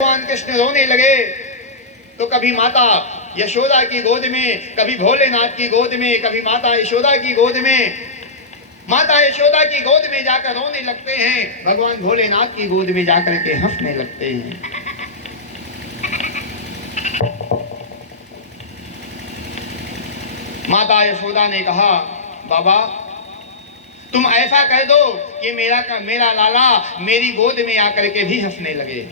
भगवान कृष्ण रोने लगे तो कभी माता यशोदा की गोद में, कभी भोलेनाथ की गोद में, कभी माता यशोदा की गोद में, माता यशोदा की गोद में जाकर रोने लगते हैं, भगवान भोलेनाथ की गोद में जाकर के हंसने लगते हैं। माता यशोदा ने कहा, बाबा तुम ऐसा कह दो कि मेरा लाला मेरी गोद में आकर के भी हंसने लगे।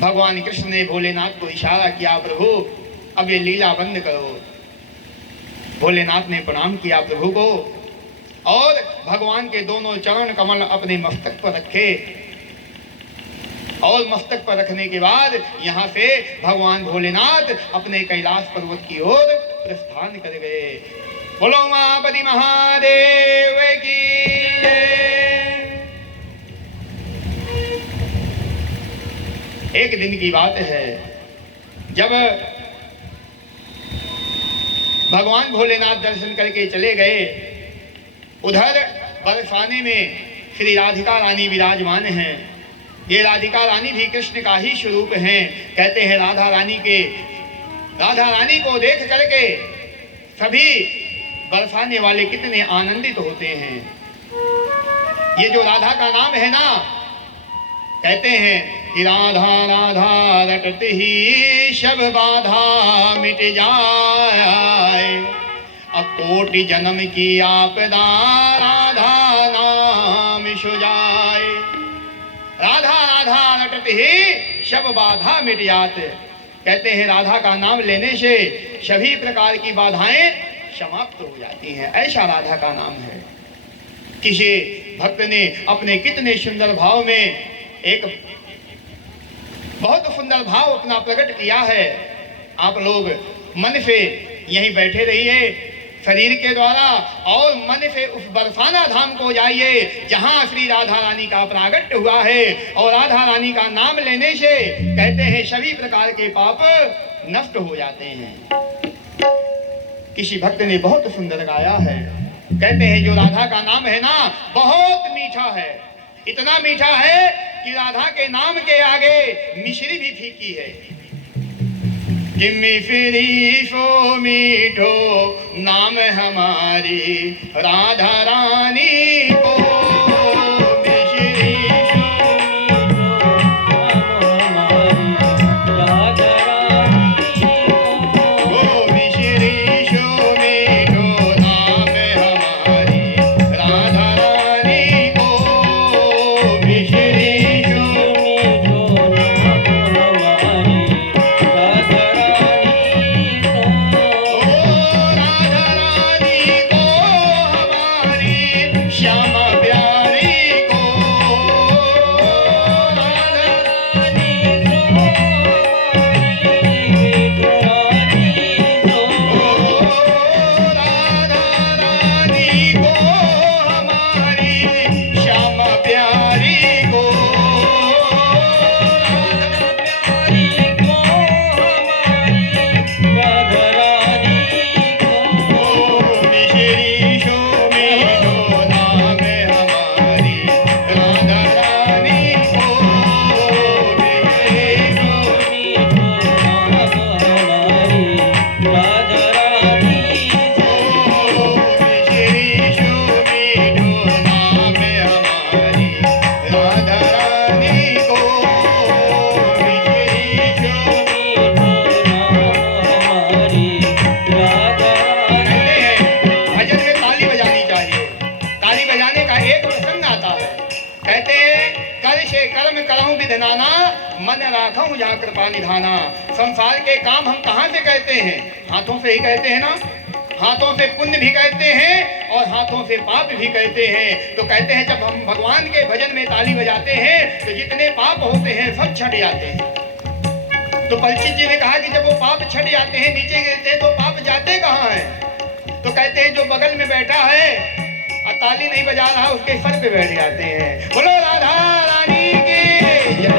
भगवान कृष्ण ने भोलेनाथ को इशारा किया, प्रभु अब ये लीला बंद करो। भोलेनाथ ने प्रणाम किया प्रभु को और भगवान के दोनों चरण कमल अपने मस्तक पर रखे और मस्तक पर रखने के बाद यहाँ से भगवान भोलेनाथ अपने कैलाश पर्वत की ओर प्रस्थान कर गए। बोलो उमापति महादेव की एक दिन की बात है, जब भगवान भोलेनाथ दर्शन करके चले गए, उधर बरसाने में श्री राधिका रानी विराजमान हैं। ये राधिका रानी भी कृष्ण का ही स्वरूप हैं। कहते हैं राधा रानी को देख करके सभी बरसाने वाले कितने आनंदित होते हैं। ये जो राधा का नाम है ना, कहते हैं कि राधा राधा रटते ही सब बाधा मिट जाए, अकोटि जन्म की आपदा राधा नाम सुजाए। राधा राधा रटते ही सब बाधा मिट जाते। कहते हैं राधा का नाम लेने से सभी प्रकार की बाधाएं समाप्त हो जाती हैं। ऐसा राधा का नाम है। किसी भक्त ने अपने कितने सुंदर भाव में एक बहुत सुंदर भाव अपना प्रकट किया है। आप लोग मन से यहीं बैठे रहिए शरीर के द्वारा और मन से उस बरसाना धाम को जाइए जहां श्री राधा रानी का प्रागट्य हुआ है। और राधा रानी का नाम लेने से कहते हैं सभी प्रकार के पाप नष्ट हो जाते हैं। किसी भक्त ने बहुत सुंदर गाया है। कहते हैं जो राधा का नाम है ना, बहुत मीठा है। इतना मीठा है कि राधा के नाम के आगे मिश्री भी फीकी है। कि मिश्री सो मीठो नाम हमारी राधा रानी को, मन राखूं जहाँ कृपा निधाना। संसार के काम हम कहाँ से कहते हैं? हाथों से ही कहते हैं ना। हाथों से पुण्य भी कहते हैं और हाथों से पाप भी कहते हैं। तो कहते हैं जब हम भगवान के भजन में ताली बजाते हैं तो जितने पाप होते हैं सब छट जाते हैं। तो परीक्षित जी ने कहा कि जब वो पाप छट जाते हैं, नीचे गिरते हैं, तो पाप जाते कहाँ हैं? तो कहते हैं जो बगल में बैठा है और ताली नहीं बजा रहा उसके सर पे बैठ जाते हैं। बोलो राधा रानी की जय।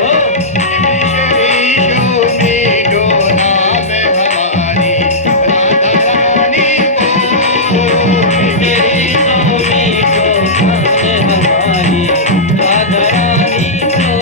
राधा रानी को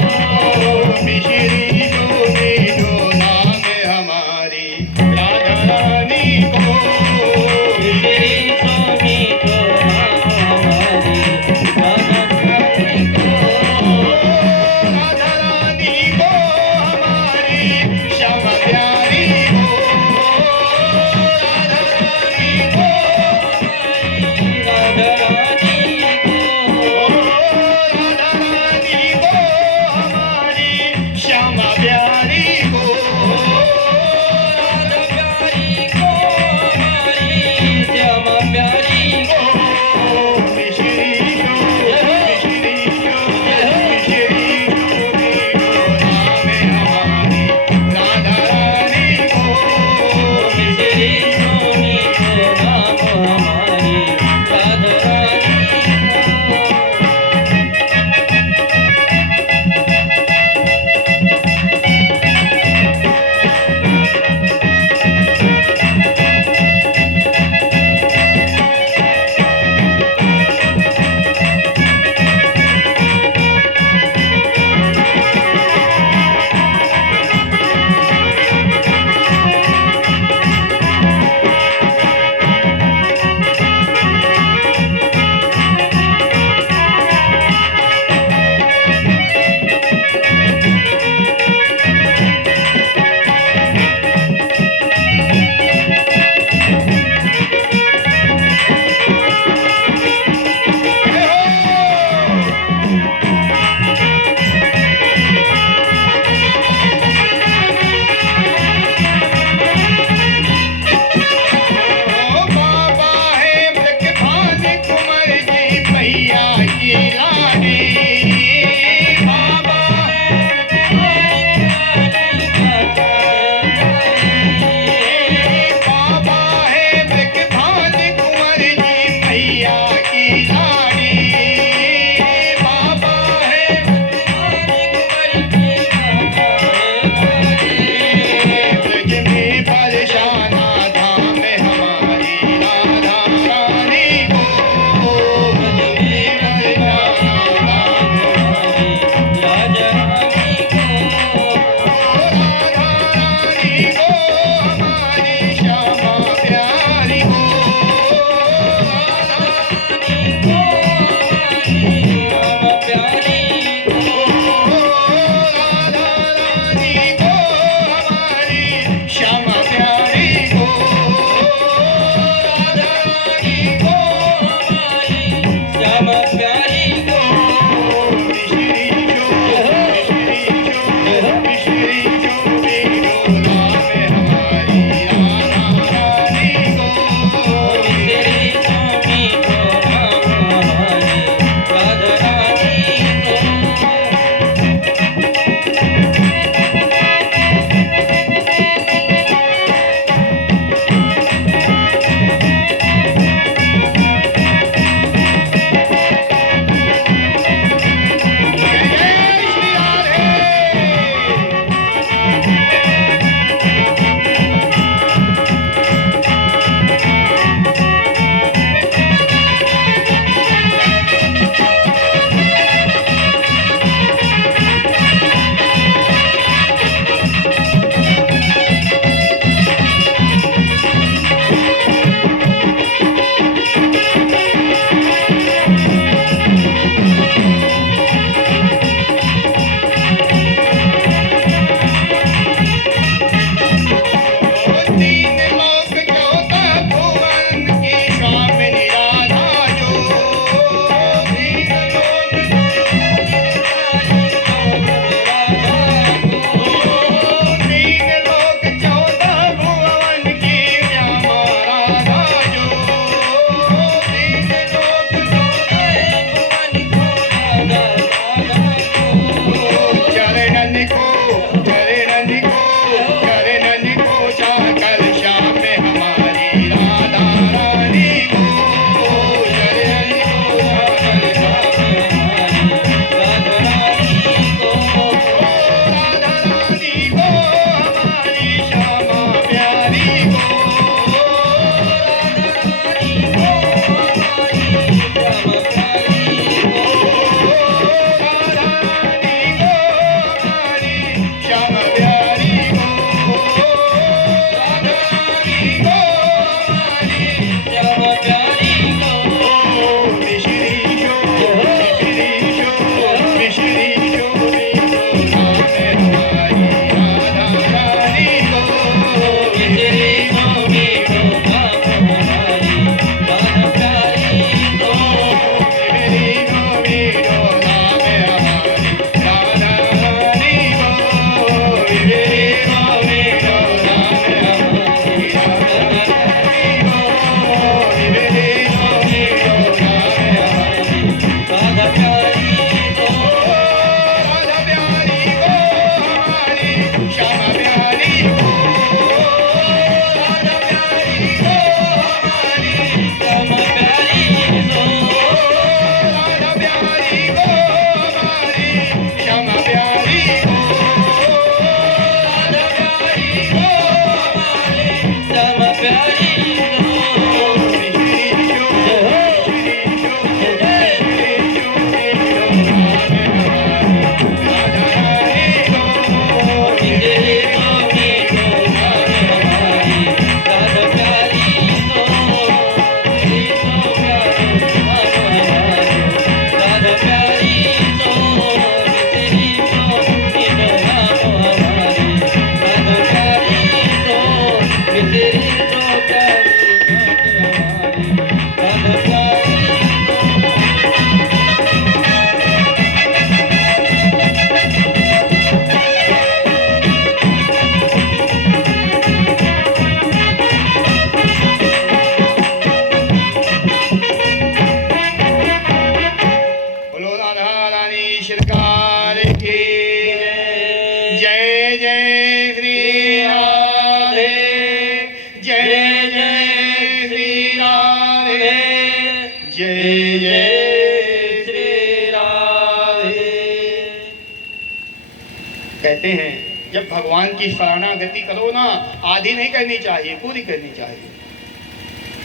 जब भगवान की शरणागति करो ना, आधी नहीं करनी चाहिए, पूरी करनी चाहिए।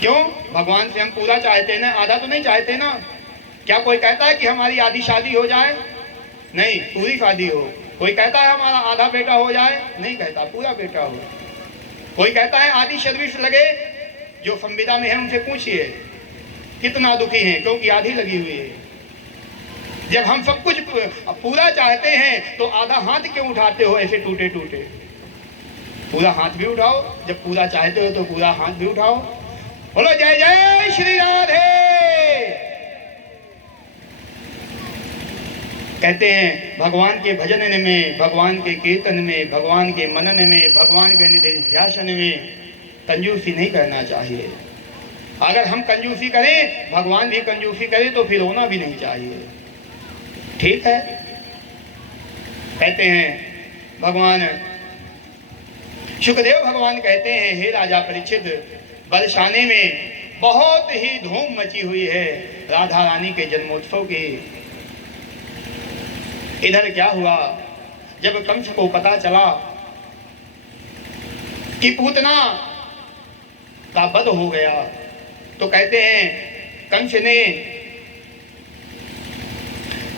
क्यों? भगवान से हम पूरा चाहते हैं ना, आधा तो नहीं चाहते ना। क्या कोई कहता है कि हमारी आधी शादी हो जाए? नहीं, पूरी शादी हो। कोई कहता है हमारा आधा बेटा हो जाए? नहीं कहता, पूरा बेटा हो। कोई कहता है आधी सर्विस लगे? जो संविदा में है उनसे पूछिए कितना दुखी हैं, क्योंकि आधी लगी हुई है। जब हम सब कुछ पूरा चाहते हैं तो आधा हाथ क्यों उठाते हो ऐसे टूटे टूटे? पूरा हाथ भी उठाओ। जब पूरा चाहते हो तो पूरा हाथ भी उठाओ। बोलो जय जय श्री राधे। कहते हैं भगवान के भजन में, भगवान के कीर्तन में, भगवान के मनन में, भगवान के निधिध्यासन में कंजूसी नहीं करना चाहिए। अगर हम कंजूसी करें, भगवान भी कंजूसी करे तो फिर होना भी नहीं चाहिए। ठीक है? कहते हैं भगवान सुखदेव भगवान कहते हैं, हे राजा परीक्षित, बरसाने में बहुत ही धूम मची हुई है राधा रानी के जन्मोत्सव की। इधर क्या हुआ, जब कंस को पता चला कि पूतना का वध हो गया, तो कहते हैं कंस ने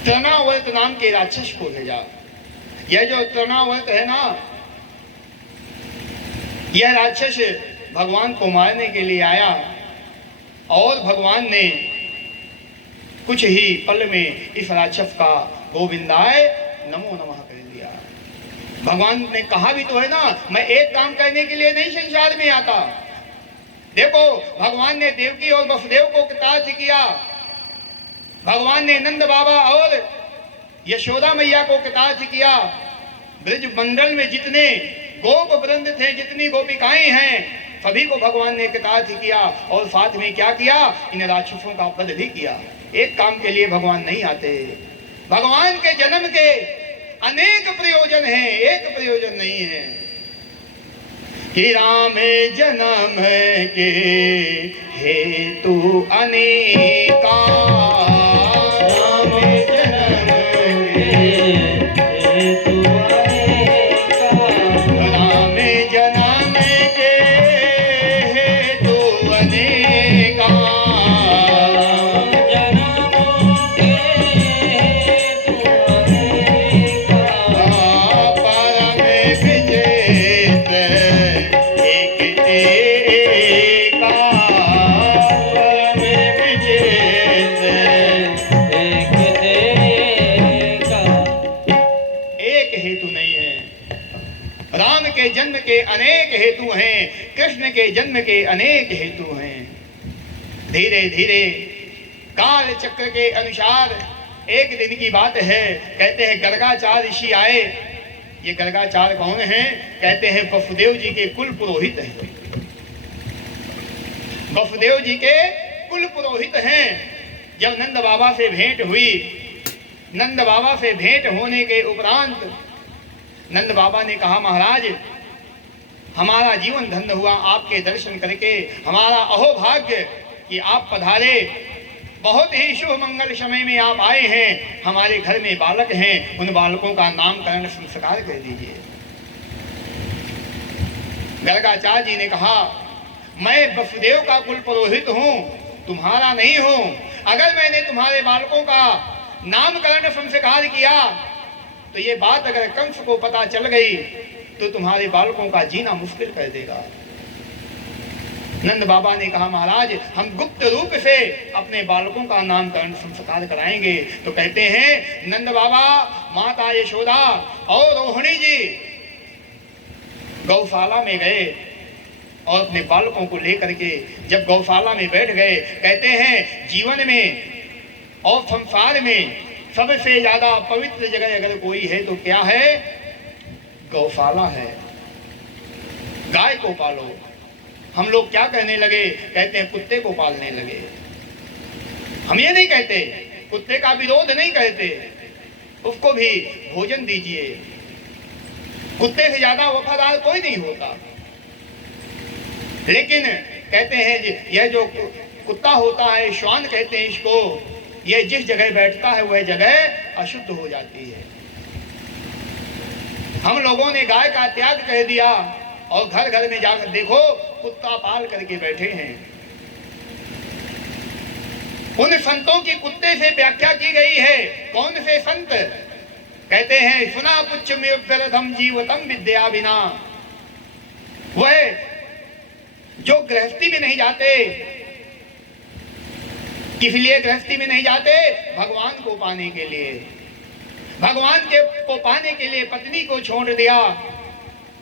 तृणावर्त नाम के राक्षस को भेजा। यह जो तृणावर्त है ना, यह राक्षस भगवान को मारने के लिए आया और भगवान ने कुछ ही पल में इस राक्षस का गोविंदाय नमो नमः कर दिया। भगवान ने कहा भी तो है ना, मैं एक काम करने के लिए नहीं संसार में आता। देखो, भगवान ने देवकी और वसुदेव को कृतार्थ किया। भगवान ने नंद बाबा और यशोदा मैया को कृतार्थ किया। ब्रज मंडल में जितने गोप वृंद थे, जितनी गोपिकाएं हैं, सभी को भगवान ने कृतार्थ किया। और साथ में क्या किया, इन राक्षसों का वध भी किया। एक काम के लिए भगवान नहीं आते। भगवान के जन्म के अनेक प्रयोजन हैं, एक प्रयोजन नहीं है कि राम जन्म के हेतु अनेका। जन्म के अनेक हेतु हैं, कृष्ण के जन्म के अनेक हेतु हैं। धीरे धीरे काल चक्र के अनुसार एक दिन की बात है, कहते हैं गर्गाचार्य ऋषि आए। ये गर्गाचार्य कौन हैं? कहते हैं वसुदेव जी के कुल पुरोहित हैं। वसुदेव जी के कुल पुरोहित हैं। जब नंद बाबा से भेंट हुई, नंद बाबा से भेंट होने के उपरांत नंद बाबा ने कहा, महाराज हमारा जीवन धन्य हुआ आपके दर्शन करके। हमारा अहोभाग्य कि आप पधारे। बहुत ही शुभ मंगल समय में आप आए हैं। हमारे घर में बालक हैं, उन बालकों का नामकरण संस्कार कर दीजिए। गर्गाचार्य जी ने कहा, मैं वसुदेव का कुल पुरोहित हूँ, तुम्हारा नहीं हूँ। अगर मैंने तुम्हारे बालकों का नामकरण संस्कार किया तो ये बात अगर कंस को पता चल गई तो तुम्हारे बालकों का जीना मुश्किल कर देगा। नंद बाबा ने कहा, महाराज हम गुप्त रूप से अपने बालकों का नामकरण संस्कार कराएंगे। तो कहते हैं नंद बाबा, माता यशोदा और रोहिणी जी गौशाला में गए और अपने बालकों को लेकर के जब गौशाला में बैठ गए, कहते हैं जीवन में और संसार में सबसे ज्यादा पवित्र जगह अगर कोई है तो क्या है? गौशाला है। गाय को पालो। हम लोग क्या कहने लगे? कहते हैं कुत्ते को पालने लगे। हम ये नहीं कहते, कुत्ते का विरोध नहीं कहते, उसको भी भोजन दीजिए। कुत्ते से ज्यादा वफादार कोई नहीं होता। लेकिन कहते हैं यह जो कुत्ता होता है, श्वान कहते हैं इसको, यह जिस जगह बैठता है वह जगह अशुद्ध हो जाती है। हम लोगों ने गाय का त्याग कह दिया और घर घर में जाकर देखो कुत्ता पाल करके बैठे हैं। उन संतों की कुत्ते से व्याख्या की गई है। कौन से संत? कहते हैं सुना पुच्छम जीवतम विद्या बिना। वह जो गृहस्थी में नहीं जाते। किस लिए गृहस्थी में नहीं जाते? भगवान को पाने के लिए। भगवान को पाने के लिए पत्नी को छोड़ दिया,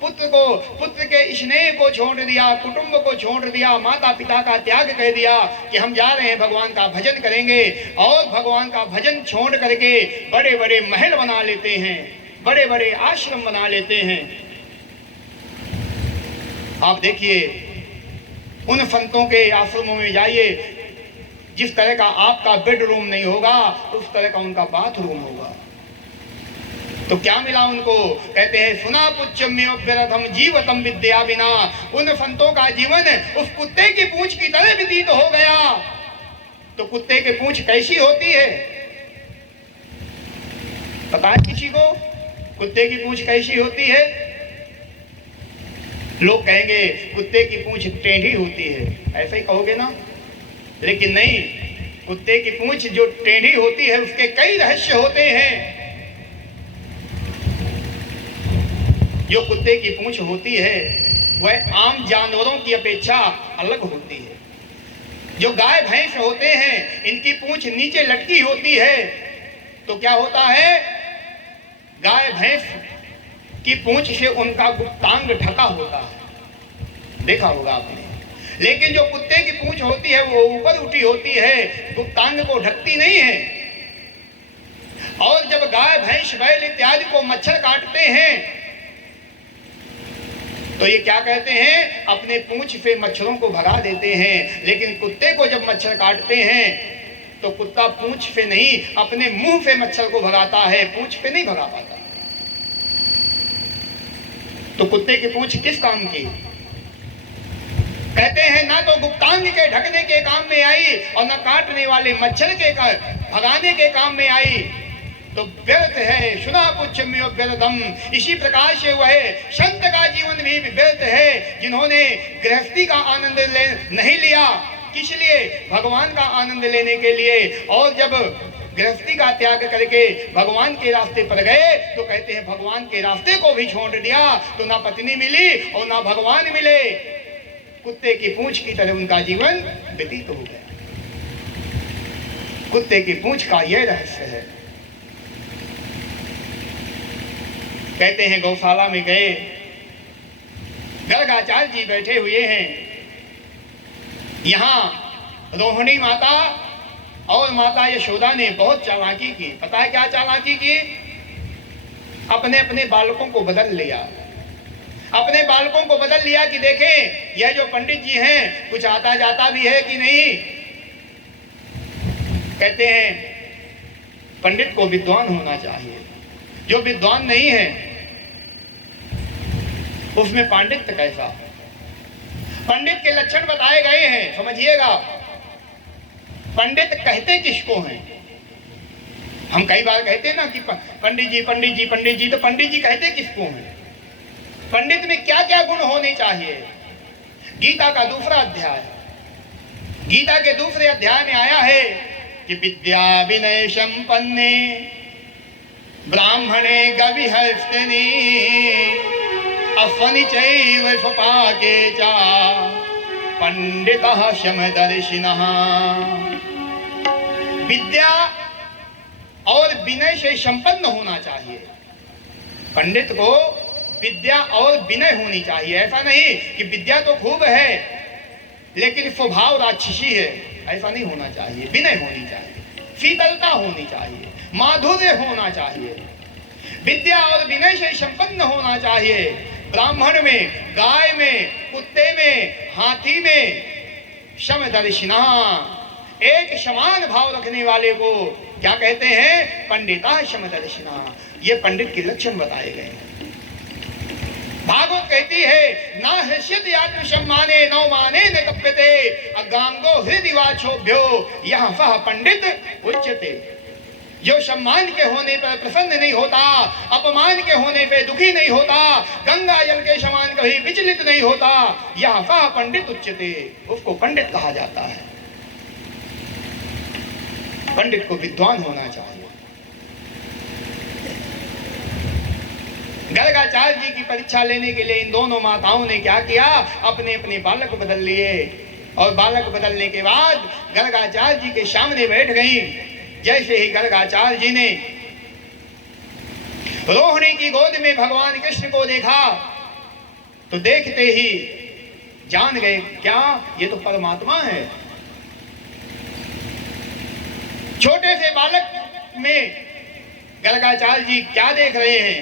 पुत्र के स्नेह को छोड़ दिया, कुटुंब को छोड़ दिया, माता पिता का त्याग कह दिया कि हम जा रहे हैं भगवान का भजन करेंगे। और भगवान का भजन छोड़ करके बड़े बड़े महल बना लेते हैं, बड़े बड़े आश्रम बना लेते हैं। आप देखिए उन संतों के आश्रमों में जाइए, जिस तरह का आपका बेडरूम नहीं होगा उस तरह का उनका बाथरूम होगा। तो क्या मिला उनको? कहते हैं सुना पुच्छम्यरथम जीवतम विद्या बिना। उन संतों का जीवन उस कुत्ते की पूंछ की तरह व्यतीत हो गया। तो कुत्ते की पूंछ कैसी होती है? पता है किसी को कुत्ते की पूंछ कैसी होती है? लोग कहेंगे कुत्ते की पूंछ टेढ़ी होती है, ऐसे ही कहोगे ना? लेकिन नहीं, कुत्ते की पूंछ जो टेढ़ी होती है उसके कई रहस्य होते हैं। जो कुत्ते की पूंछ होती है वह आम जानवरों की अपेक्षा अलग होती है। जो गाय भैंस होते हैं इनकी पूंछ नीचे लटकी होती है। तो क्या होता है? गाय भैंस की पूंछ से उनका गुप्तांग ढका होता है, देखा होगा आपने। लेकिन जो कुत्ते की पूंछ होती है वो ऊपर उठी होती है, गुप्तांग को ढकती नहीं है। और जब गाय भैंस बैल इत्यादि को मच्छर काटते हैं तो ये क्या कहते हैं? अपने पूंछ से मच्छरों को भगा देते हैं। लेकिन कुत्ते को जब मच्छर काटते हैं तो कुत्ता पूंछ से नहीं अपने मुंह से मच्छर को भगाता है, पूंछ पे नहीं भगा पाता। तो कुत्ते की पूंछ किस काम की? कहते हैं ना तो गुप्तांग के ढकने के काम में आई और न काटने वाले मच्छर के भगाने के काम में आई। तो व्यर्थ है। सुना पुच्छम्यो व्यर्थम। इसी प्रकार से वह संत का जीवन भी व्यर्थ है जिन्होंने गृहस्थी का आनंद नहीं लिया। किस लिए? भगवान का आनंद लेने के लिए। और जब गृहस्थी का त्याग करके भगवान के रास्ते पर गए तो कहते हैं भगवान के रास्ते को भी छोड़ दिया तो ना पत्नी मिली और ना भगवान मिले। कुत्ते की पूंछ की तरह उनका जीवन व्यतीत हो गया। कुत्ते की पूंछ का यह रहस्य है। कहते हैं गौशाला में गए, गर्गाचार्य जी बैठे हुए हैं। यहां रोहिणी माता और माता यशोदा ने बहुत चालाकी की। पता है क्या चालाकी की? अपने अपने बालकों को बदल लिया। अपने बालकों को बदल लिया कि देखें यह जो पंडित जी हैं कुछ आता जाता भी है कि नहीं। कहते हैं पंडित को विद्वान होना चाहिए। जो विद्वान नहीं है उसमें पांडित्य कैसा? पंडित के लक्षण बताए गए हैं, समझिएगा। पंडित कहते किसको हैं? हम कई बार कहते हैं ना कि पंडित जी पंडित जी पंडित जी। तो पंडित जी कहते किसको हैं? पंडित में क्या क्या गुण होने चाहिए? गीता का दूसरा अध्याय, गीता के दूसरे अध्याय में आया है कि विद्या विनय संपन्ने ब्राह्मणे गविहस्तिनी अफनिचैव स्वपाके च पंडितः समदर्शिनः। विद्या और विनय से संपन्न होना चाहिए। पंडित को विद्या और विनय होनी चाहिए। ऐसा नहीं कि विद्या तो खूब है लेकिन स्वभाव राक्षसी है, ऐसा नहीं होना चाहिए। विनय होनी चाहिए, शीतलता होनी चाहिए, माधुर्य होना चाहिए। विद्या और विनय से संपन्न होना चाहिए। ब्राह्मण में, गाय में, कुत्ते में, हाथी में समदर्शिना, एक समान भाव रखने वाले को क्या कहते हैं? पंडिता समदर्शिना। ये पंडित के लक्षण बताए गए हैं। भागवत कहती है ना हृष्यति आत्मसम्माने नौ माने न तप्यते अगांगो हृदि वाचोभ्यो यह सह पंडित उच्यते। जो सम्मान के होने पर प्रसन्न नहीं होता, अपमान के होने पे दुखी नहीं होता, गंगा जल के समान कभी विचलित नहीं होता, यह सह पंडित उच्चते, उसको पंडित कहा जाता है। पंडित को विद्वान होना चाहिए। गर्गाचार्य जी की परीक्षा लेने के लिए इन दोनों माताओं ने क्या किया, अपने अपने बालक बदल लिए, और बालक बदलने के बाद गर्गाचार्य जी के सामने बैठ गई। जैसे ही गर्गाचार्य जी ने रोहिणी की गोद में भगवान कृष्ण को देखा तो देखते ही जान गए, क्या ये तो परमात्मा है। छोटे से बालक में गर्गाचार्य जी क्या देख रहे हैं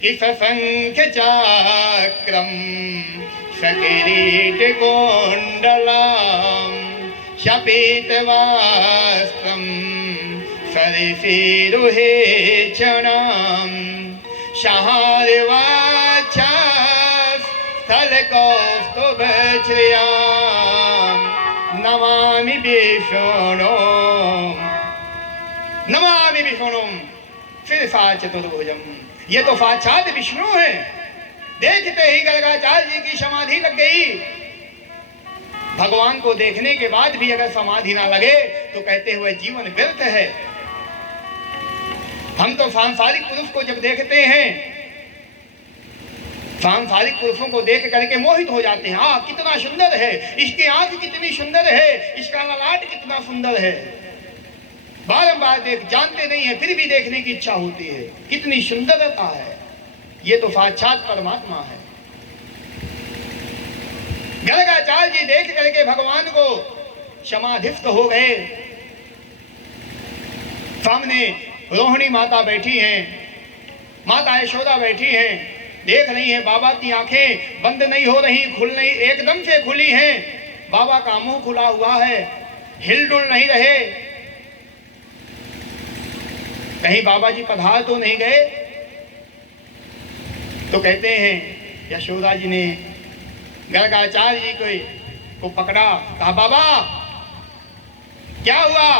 कि सशंख चक्रम सकिरीट कुंडलम शपीत वस्त्रम सरिसिरुहे क्षणम स्थलकौस्तुभश्रियां नमामि विष्णु, नमामि विष्णु फिर सा चतुर्भुजम। ये तो साक्षात विष्णु है। देखते ही गर्गाचार्य जी की समाधि लग गई। भगवान को देखने के बाद भी अगर समाधि ना लगे तो कहते हुए जीवन व्यर्थ है। हम तो सांसारिक पुरुष को जब देखते हैं, सांसारिक पुरुषों को देख करके मोहित हो जाते हैं। हाँ, कितना सुंदर है, इसकी आंख कितनी सुंदर है, इसका ललाट कितना सुंदर है। बारंबार देख, जानते नहीं है फिर भी देखने की इच्छा होती है, कितनी सुंदरता है। ये तो साक्षात परमात्मा है। गर्गाचार्य जी देख करके भगवान को समाधिस्थ हो गए। सामने रोहिणी माता बैठी हैं, माता यशोदा बैठी हैं, देख रही हैं। बाबा की आंखें बंद नहीं हो रही, खुल नहीं, एकदम से खुली हैं। बाबा का मुंह खुला हुआ है, हिलडुल नहीं रहे। कहीं बाबा जी पधार तो नहीं गए। तो कहते हैं यशोदा जी ने गर्गाचार्य जी को पकड़ा, कहा बाबा क्या हुआ।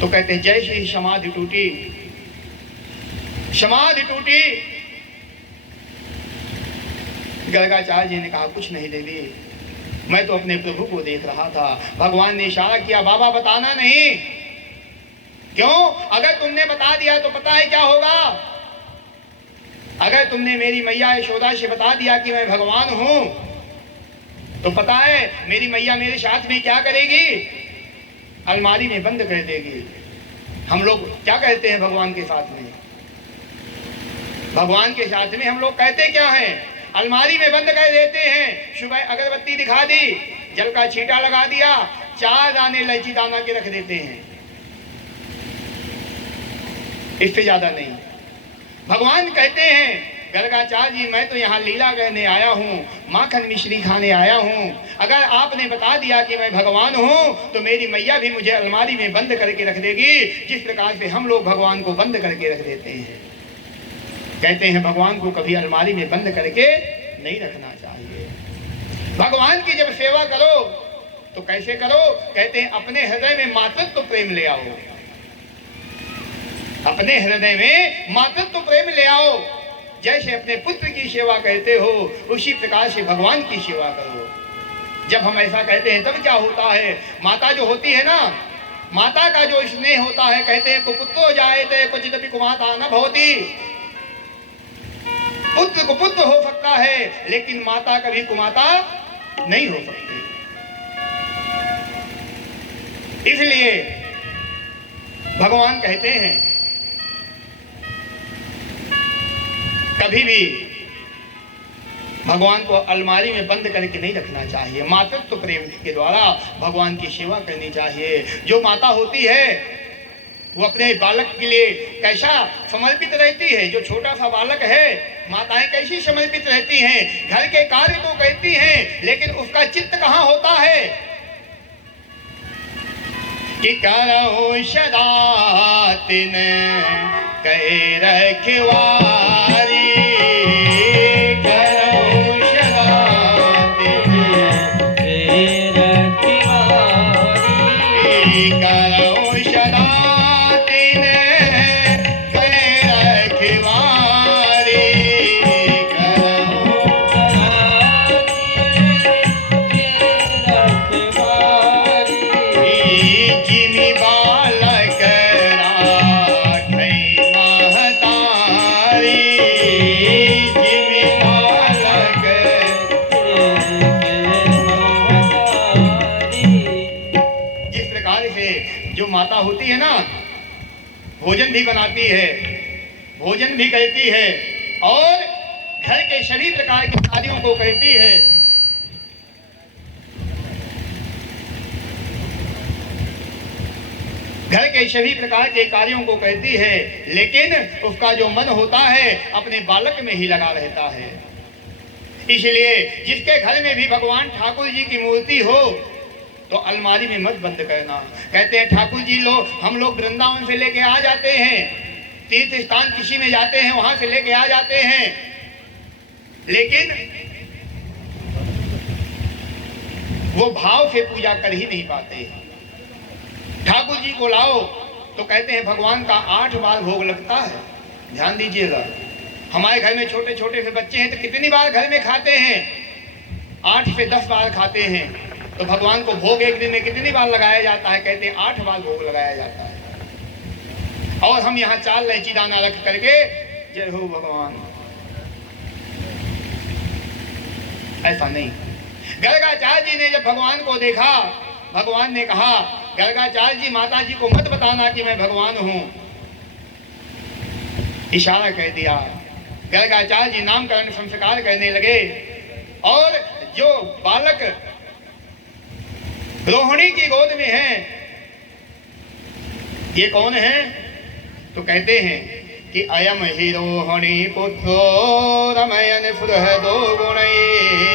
तो कहते हैं जैसे ही समाधि टूटी, समाधि टूटी। गर्गाचार्य जी ने कहा कुछ नहीं देवी, मैं तो अपने प्रभु को देख रहा था। भगवान ने इशारा किया, बाबा बताना नहीं। क्यों? अगर तुमने बता दिया तो पता है क्या होगा। अगर तुमने मेरी मैया यशोदा से बता दिया कि मैं भगवान हूं तो पता है मेरी मैया मेरे साथ में क्या करेगी, अलमारी में बंद कर देगी। हम लोग क्या कहते हैं भगवान के साथ में, भगवान के साथ में हम लोग कहते क्या है, अलमारी में बंद कर देते हैं। सुबह अगरबत्ती दिखा दी, जल का छींटा लगा दिया, 4 दाने इलायची दाना के रख देते हैं, इससे ज्यादा नहीं। भगवान कहते हैं गर्गाचार्य जी मैं तो यहाँ लीला करने आया हूँ, माखन मिश्री खाने आया हूँ। अगर आपने बता दिया कि मैं भगवान हूँ तो मेरी मैया भी मुझे अलमारी में बंद करके रख देगी, जिस प्रकार से हम लोग भगवान को बंद करके रख देते हैं। कहते हैं भगवान को कभी अलमारी में बंद करके नहीं रखना चाहिए। भगवान की जब सेवा करो तो कैसे करो, कहते हैं अपने हृदय में मातृत्व प्रेम ले आओ, अपने हृदय में मातृत्व प्रेम ले आओ। जैसे अपने पुत्र की सेवा कहते हो उसी प्रकार से भगवान की सेवा करो। जब हम ऐसा कहते हैं तब क्या होता है, माता जो होती है ना, माता का जो स्नेह होता है, कहते हैं कुपुत्रो जायते क्वचिदपि कुमाता न भवति। पुत्र को पुत्र हो सकता है लेकिन माता कभी कुमाता नहीं हो सकती। इसलिए भगवान कहते हैं कभी भी भगवान को अलमारी में बंद करके नहीं रखना चाहिए। मातृत्व प्रेम के द्वारा भगवान की सेवा करनी चाहिए। जो माता होती है वो अपने बालक के लिए कैसा समर्पित रहती है। जो छोटा सा बालक है, माताएं कैसी समर्पित रहती हैं, घर के कार्य तो करती हैं लेकिन उसका चित्त कहाँ होता है कि करो सदा तिन कहे रखवारी, करो सदा माता होती है ना, भोजन भी बनाती है, भोजन भी करती है और घर के सभी प्रकार के कार्यों को करती है। घर के सभी प्रकार के कार्यों को करती है, लेकिन उसका जो मन होता है अपने बालक में ही लगा रहता है। इसलिए जिसके घर में भी भगवान ठाकुर जी की मूर्ति हो तो अलमारी में मत बंद करना। कहते हैं ठाकुर जी हम लोग वृंदावन से लेके आ जाते हैं, तीर्थ स्थान किसी में जाते हैं वहां से लेके आ जाते हैं, लेकिन वो भाव से पूजा कर ही नहीं पाते। ठाकुर जी को लाओ तो कहते हैं भगवान का 8 बार भोग लगता है। ध्यान दीजिएगा, हमारे घर में छोटे छोटे से बच्चे हैं तो कितनी बार घर में खाते हैं? 8 से 10 बार खाते हैं। तो भगवान को भोग एक दिन में कितनी बार लगाया जाता है? कहते हैं 8 बार भोग लगाया जाता है। और हम यहाँ 4 इलायची दाना रख करके जय हो भगवान, ऐसा नहीं। गर्गाचार्य जी ने जब भगवान को देखा, भगवान ने कहा गर्गाचार्य जी माता जी को मत बताना कि मैं भगवान हूं। इशारा कह दिया। गर्गाचार्य जी नामकरण संस्कार करने लगे और जो बालक रोहिणी की गोद में है, ये कौन है? तो कहते हैं कि अयम ही रोहिणी पुत्रो रमयन सुरह दो गुणै।